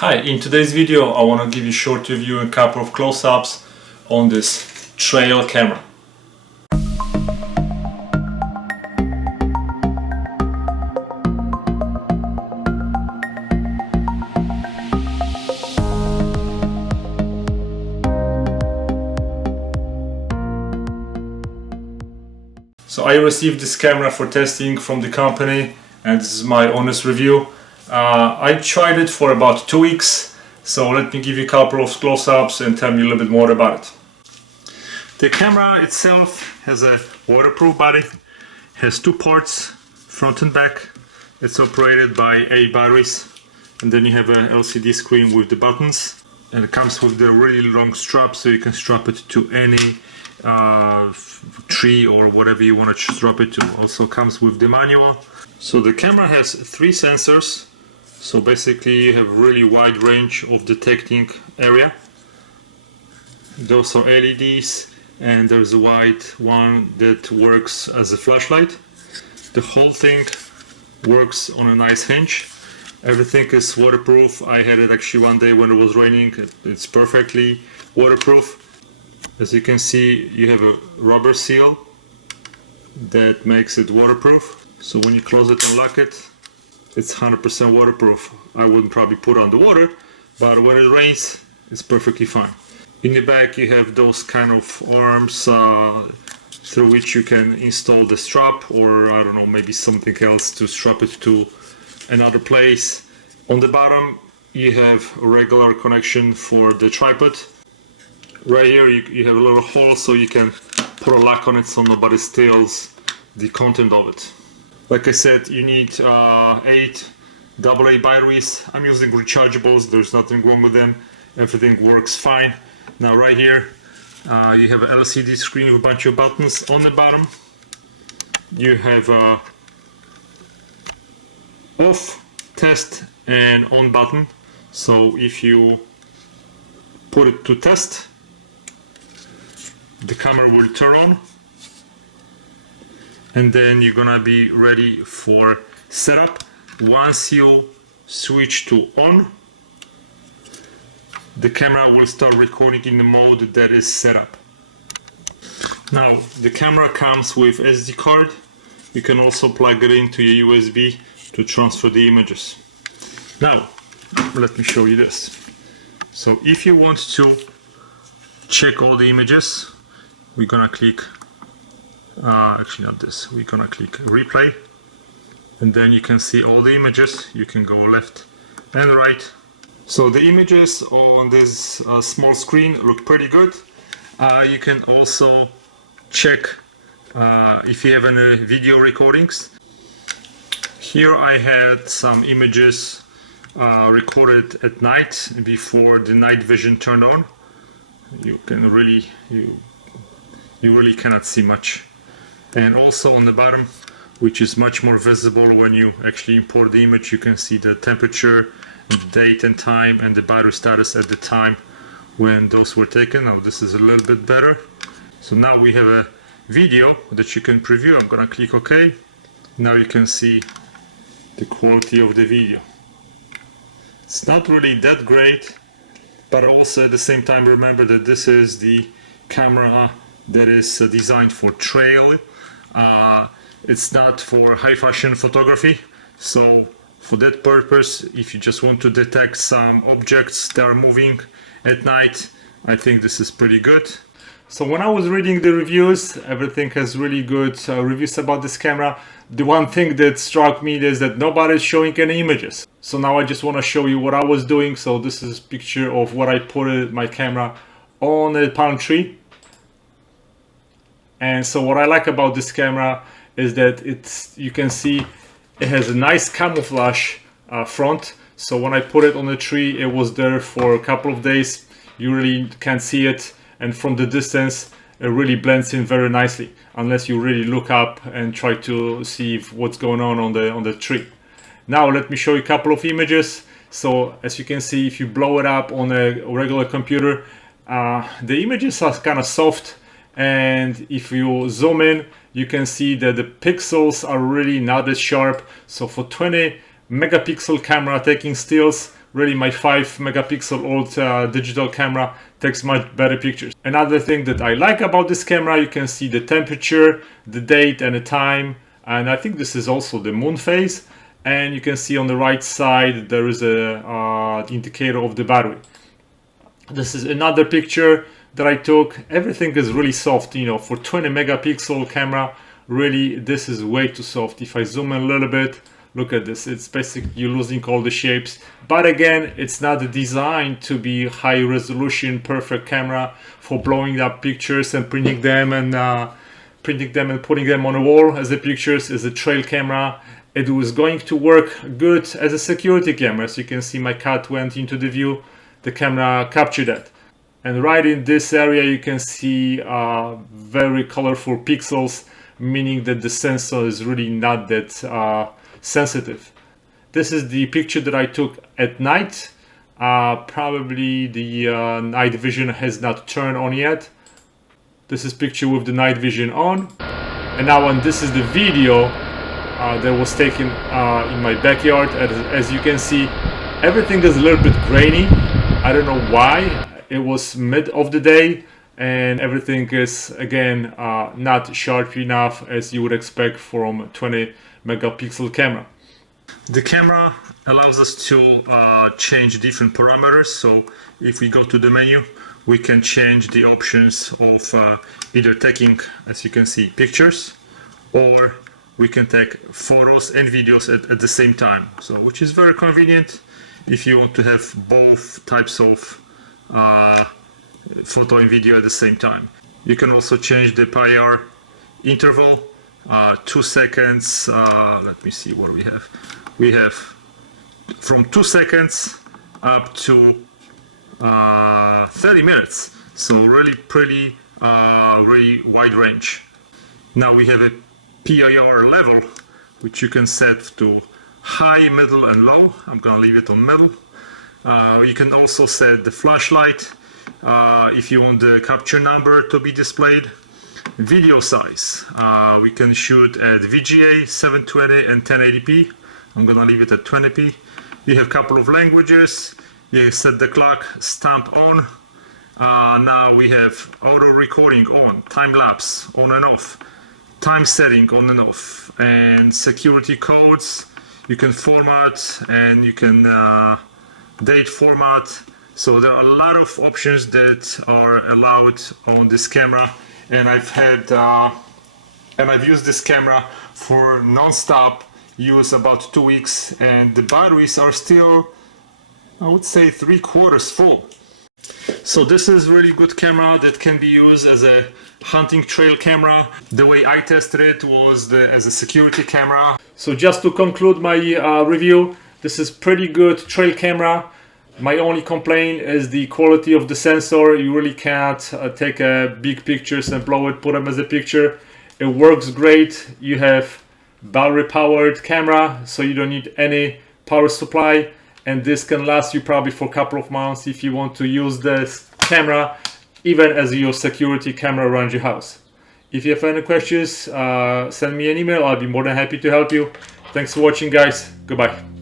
Hi, in today's video I want to give you a short review and a couple of close-ups on this trail camera. So I received this camera for testing from the company, and this is my honest review. I tried it for about 2 weeks, so let me give you a couple of close-ups and tell me a little bit more about it. The camera itself has a waterproof body, has two parts, front and back. It's operated by 8 batteries, and then you have an LCD screen with the buttons, and it comes with the really long strap, so you can strap it to any tree or whatever you want to strap it to. Also comes with the manual. So the camera has 3 sensors, so basically you have really wide range of detecting area. Those are LEDs, and there's a white one that works as a flashlight. The whole thing works on a nice hinge. Everything is waterproof. I had it actually one day when it was raining. It's perfectly waterproof. As you can see, you have a rubber seal that makes it waterproof. So when you close it and lock it, it's 100% waterproof. I wouldn't probably put it on the water, but when it rains, it's perfectly fine. In the back, you have those kind of arms through which you can install the strap, or I don't know, maybe something else to strap it to another place. On the bottom, you have a regular connection for the tripod. Right here you have a little hole so you can put a lock on it so nobody steals the content of it. Like I said, you need 8 AA batteries. I'm using rechargeables, there's nothing wrong with them. Everything works fine. Now right here you have an LCD screen with a bunch of buttons. On the bottom you have a off, test and on button. So if you put it to test, the camera will turn on, and then you're gonna be ready for setup. Once you switch to on, the camera will start recording in the mode that is set up. Now the camera comes with SD card. You can also plug it into your USB to transfer the images. Now let me show you this. So if you want to check all the images, we're gonna click, actually not this, we're gonna click replay, and then you can see all the images. You can go left and right. So the images on this small screen look pretty good. You can also check if you have any video recordings. Here I had some images recorded at night before the night vision turned on. You can really, you really cannot see much. And also on the bottom, which is much more visible when you actually import the image, you can see the temperature, the date and time, and the battery status at the time when those were taken. Now this is a little bit better. So now we have a video that you can preview. I'm gonna click OK. Now you can see the quality of the video. It's not really that great, but also at the same time remember that this is the camera that is designed for trail. It's not for high fashion photography. So for that purpose, if you just want to detect some objects that are moving at night, I think this is pretty good. So when I was reading the reviews, everything has really good reviews about this camera. The one thing that struck me is that nobody's showing any images. So now I just want to show you what I was doing. So this is a picture of what I put my camera on a palm tree. And so what I like about this camera is that you can see it has a nice camouflage front. So when I put it on the tree, it was there for a couple of days. You really can't see it, and from the distance it really blends in very nicely, unless you really look up and try to see what's going on the tree. Now let me show you a couple of images. So as you can see, if you blow it up on a regular computer, the images are kind of soft, and if you zoom in, you can see that the pixels are really not as sharp. So for 20 megapixel camera taking stills, really my 5 megapixel old digital camera takes much better pictures. Another thing that I like about this camera, you can see the temperature, the date and the time, and I think this is also the moon phase. And you can see on the right side there is a indicator of the battery. This is another picture that I took. Everything is really soft, you know, for 20 megapixel camera. Really, this is way too soft. If I zoom in a little bit, look at this. It's basically you're losing all the shapes. But again, it's not designed to be high resolution, perfect camera for blowing up pictures and printing them and putting them on a wall as the pictures. As a trail camera. It was going to work good as a security camera. As you can see, my cat went into the view. The camera captured that. And right in this area, you can see very colorful pixels, meaning that the sensor is really not that sensitive. This is the picture that I took at night. Probably the night vision has not turned on yet. This is picture with the night vision on. And now when this is the video that was taken in my backyard. As you can see, everything is a little bit grainy. I don't know why. It was mid of the day and everything is again not sharp enough as you would expect from a 20 megapixel camera. The camera allows us to change different parameters. So if we go to the menu, we can change the options of either taking, as you can see, pictures, or we can take photos and videos at the same time. So which is very convenient if you want to have both types of photo and video at the same time. You can also change the PIR interval, 2 seconds. Let me see what we have. We have from 2 seconds up to 30 minutes. So really pretty, really wide range. Now we have a PIR level, which you can set to high, middle and low. I'm gonna leave it on middle. You can also set the flashlight if you want the capture number to be displayed. Video size, we can shoot at VGA 720 and 1080p. I'm gonna leave it at 20p. You have a couple of languages. You set the clock, stamp on. Now we have auto recording on, time lapse on and off, time setting on and off, and security codes. You can format and you can date format. So there are a lot of options that are allowed on this camera, and I've used this camera for non-stop use about 2 weeks, and the batteries are still, I would say, 3/4 full. So this is really good camera that can be used as a hunting trail camera. The way I tested it was as a security camera. So just to conclude my review, this is pretty good trail camera. My only complaint is the quality of the sensor. You really can't take big pictures and blow it, put them as a picture. It works great. You have battery powered camera, so you don't need any power supply. And this can last you probably for a couple of months if you want to use this camera even as your security camera around your house. If you have any questions, send me an email. I'll be more than happy to help you. Thanks for watching, guys. Goodbye.